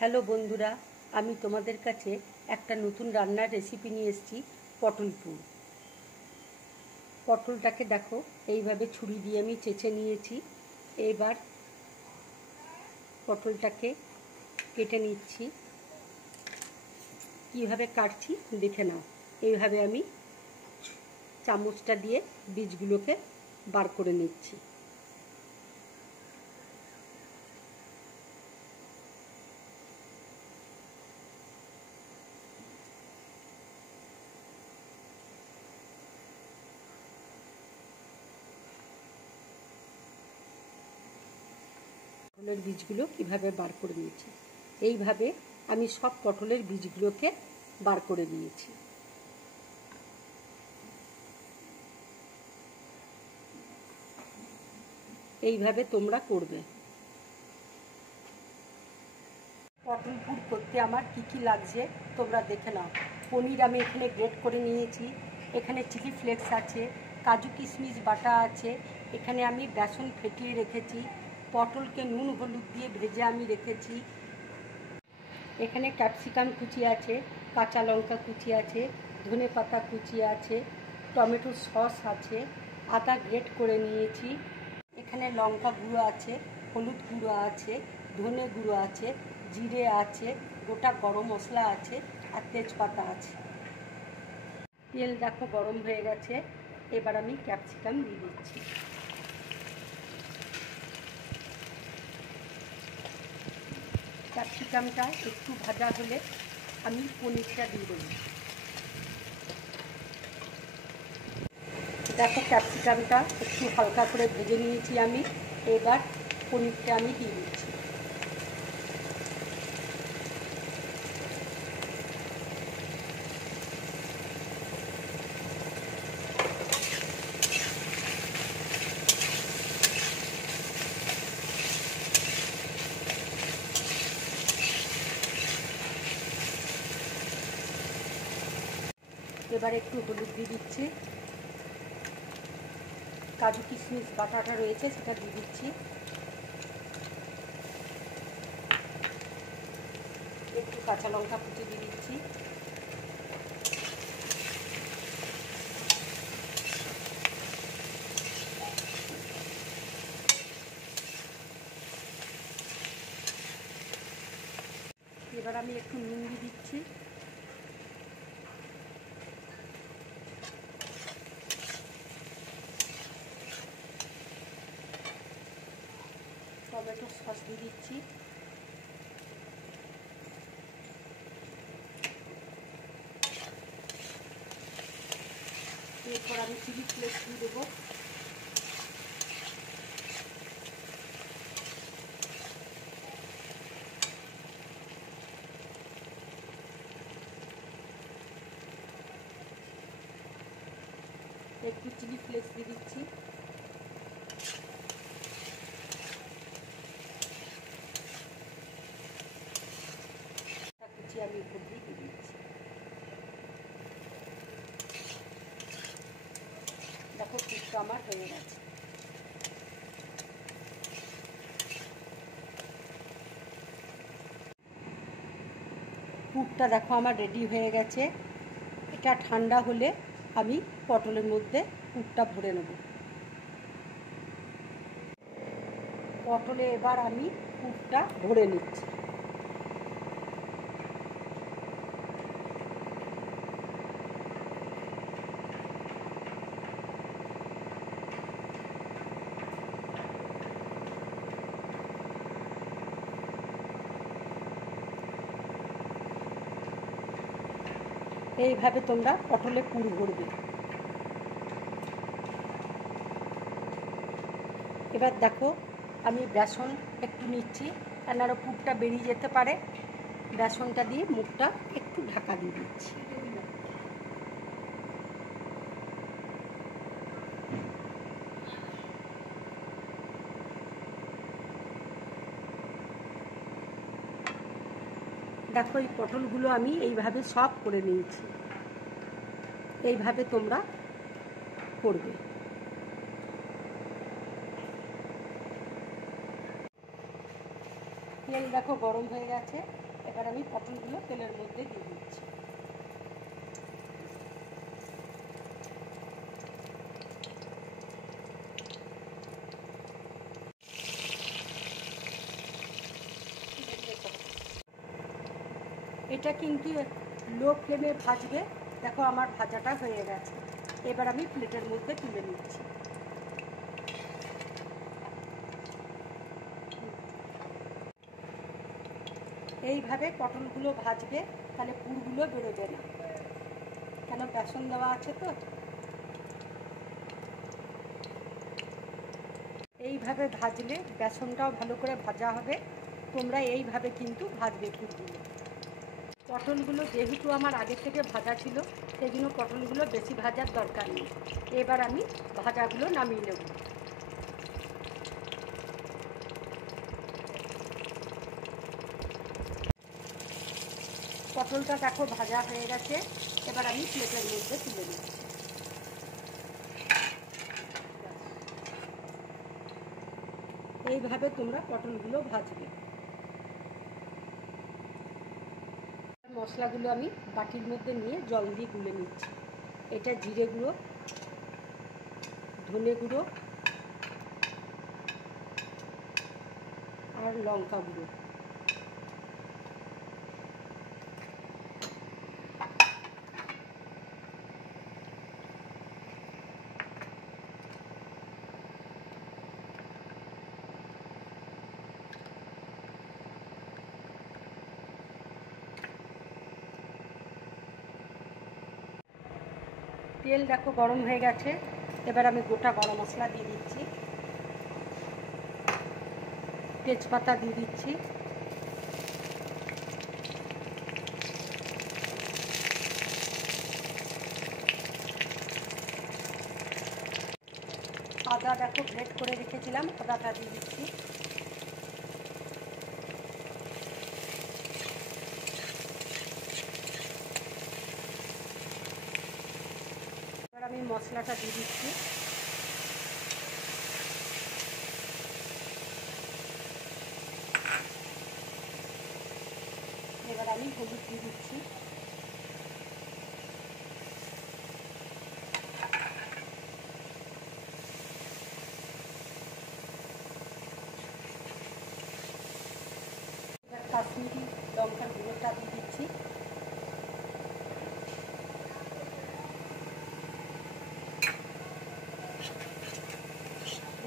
Hello বন্ধুরা, আমি তোমাদের কাছে একটা নতুন রান্নার রেসিপি নিয়ে এসেছি। পটল পুর। পটলটাকে দেখো এইভাবে ছুরি দিয়ে আমি চেঁচে নিয়েছি। এবার পটলটাকে কেটে নিচ্ছি। কীভাবে কাটছি দেখে নাও। এইভাবে আমি চামচটা দিয়ে বীজগুলোকে বার করে নিচ্ছি। পটলের বীজগুলো কিভাবে বার করে নিয়েছি, এইভাবে আমি সব পটলের বীজগুলোকে বার করে নিয়েছি। এইভাবে তোমরা করবে। পটল পুর করতে আমার কি কি লাগছে তোমরা দেখে নাও। পনির আমি এখানে গ্রেট করে নিয়েছি, এখানে চিলি ফ্লেক্স আছে, কাজু কিশমিশ বাটা আছে, এখানে আমি বেসন ফেটিয়ে রেখেছি, পটলকে নুন হলুদ দিয়ে ভেজে আমি রেখেছি, এখানে ক্যাপসিকাম কুচি আছে, কাঁচা লঙ্কা কুচি আছে, ধনে পাতা কুচি আছে, টমেটো সস আছে, আদা গ্রেট করে নিয়েছি, এখানে লঙ্কা গুঁড়ো আছে, হলুদ গুঁড়ো আছে, ধনে গুঁড়ো আছে, জিরে আছে, গোটা গরম মশলা আছে, আর তেজপাতা আছে। তেল দেখো গরম হয়ে গেছে, এবার আমি ক্যাপসিকাম দিয়ে দিচ্ছি। ক্যাপসিকামটা একটু ভাজা হলে আমি পনিরটা দিয়ে দেবো। দেখো ক্যাপসিকামটা একটু হালকা করে ভেজে নিয়েছি আমি, এবার পনিরটা আমি দিয়ে দিচ্ছি। এবার একটু হলুদ দিয়ে দিচ্ছি, কাজু কিশমিশ বাটাটা রয়েছে সেটা দিয়ে দিচ্ছি, একটু কাঁচা লঙ্কা কুচি দিয়ে দিচ্ছি, এবার আমি একটু নুন দিয়ে দিচ্ছি, টমেটো সস দিয়ে দিচ্ছি, এরপর আমি চিলি ফ্লেক্স দিয়ে দেবো, একটু চিলি ফ্লেক্স দিয়ে দিচ্ছি, কুচি আমি উপর দিয়ে দিয়ে দিচ্ছি। দেখো পুরটা আমার হয়ে গেছে। পুরটা দেখো আমার রেডি হয়ে গেছে। এটা ঠান্ডা হলে আমি পটলের মধ্যে পুরটা ভরে নেব। পটলে এবার আমি পুরটা ভরে নিচ্ছি। এইভাবে তোমরা পটলে পুর ভরবে। এবার দেখো আমি বেসন একটু নিচ্ছি, কেন আরও পুরটা বেরিয়ে যেতে পারে। বেসনটা দিয়ে মুখটা একটু ঢাকা দিয়ে দিচ্ছি। দেখো এই পটলগুলো আমি এইভাবে সব করে নিয়েছি। এইভাবে তোমরা করবে। তেল দেখো গরম হয়ে গেছে, এবার আমি পটলগুলো তেলের মধ্যে দিয়ে দিচ্ছি। এটা কিন্তু লো ফ্লেমে ভাজবে। দেখো আমার ভাজাটা হয়ে গেছে। এবার আমি প্লেটের মধ্যে তুলে নিচ্ছি। এইভাবে পটলগুলো ভাজবে, তাহলে পুরগুলো বেরোবে না, কেন বেসন দেওয়া আছে তো। এইভাবে ভাজলে বেসনটাও ভালো করে ভাজা হবে। তোমরা এইভাবে কিন্তু ভাজবে পুরগুলো। পটলগুলো যেহেতু আমার আগে থেকে ভাজা ছিল, সেই জন্য পটলগুলো বেশি ভাজার দরকার নেই। এবার আমি ভাজাগুলো নামিয়ে নেব। পটলটা দেখো ভাজা হয়ে গেছে। এবার আমি প্লেটের মধ্যে তুলে নিচ্ছি। এইভাবে তোমরা পটলগুলো ভাজবে। মশলাগুলো আমি বাটির মধ্যে নিয়ে জল দিয়ে গুলে নিচ্ছি। এটা জিরে গুঁড়ো, ধনে গুঁড়ো আর লঙ্কা গুঁড়ো। তেল দেখো গরম হয়ে গেছে। এবার আমি গোটা গরম মশলা দিয়ে দিচ্ছি, তেজপাতা দিয়ে দিচ্ছি, আদা দেখো গ্রেট করে রেখেছিলাম, আদাটা দিয়ে দিচ্ছি। এবার আমি মশলাটা দিয়ে দিচ্ছি। এবার আমি হলুদ দিয়ে দিচ্ছি। এবার কাশ্মীরি লঙ্কার গুঁড়োটা দিয়ে দিচ্ছি।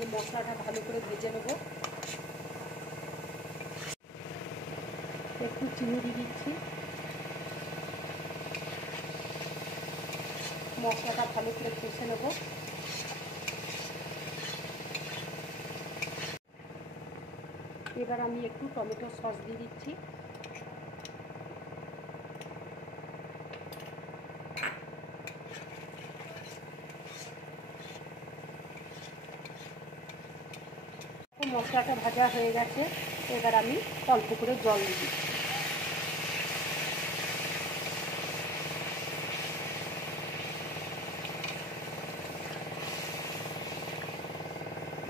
এই মশলাটা ভালো করে ভেজে নেব। একটু চিনি দিয়ে দিচ্ছি। মশলাটা ভালো করে কষে নেব। এবার আমি একটু টমেটো সস দিয়ে দিচ্ছি। মশলাটা ভাজা হয়ে গেছে। এবার আমি অল্প করে জল দিয়ে দিচ্ছি।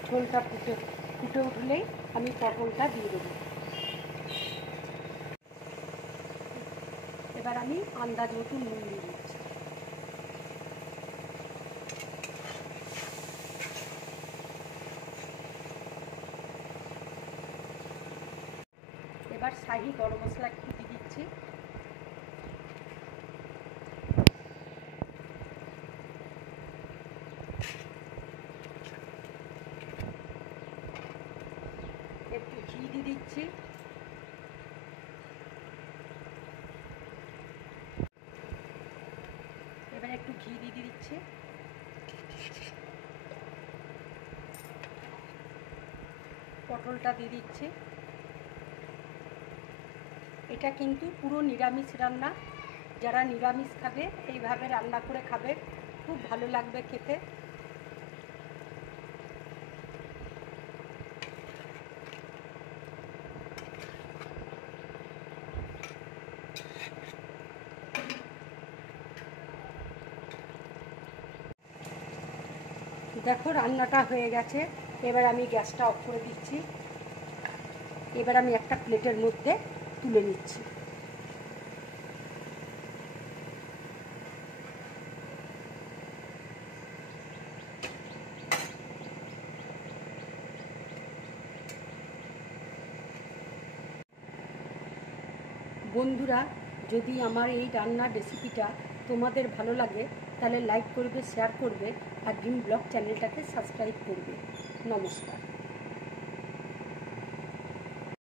ঝোলটা ফুটে উঠলেই আমি পটলটা দিয়ে দেবো। এবার আমি আন্দাজ মতো নুন দিয়ে দিচ্ছি। এবার শাহি গরম মশলা একটু দিয়ে দিচ্ছি। একটু ঘি দিয়ে দিচ্ছি। এবার একটু ঘি দিয়ে দিচ্ছি। পটলটা দিয়ে দিচ্ছি। এটা কিন্তু পুরো নিরামিষ রান্না। যারা নিরামিষ খাবে এইভাবে রান্না করে খাবে, খুব ভালো লাগবে খেতে। দেখো রান্নাটা হয়ে গেছে। এবার আমি গ্যাসটা অফ করে দিচ্ছি। এবার আমি একটা প্লেটের মধ্যে তুলে নিচ্ছি। বন্ধুরা, যদি আমার এই রান্নার রেসিপিটা তোমাদের ভালো লাগে তাহলে লাইক করবে, শেয়ার করবে আর ড্রিম ব্লগ চ্যানেলটাকে সাবস্ক্রাইব করবে। নমস্কার।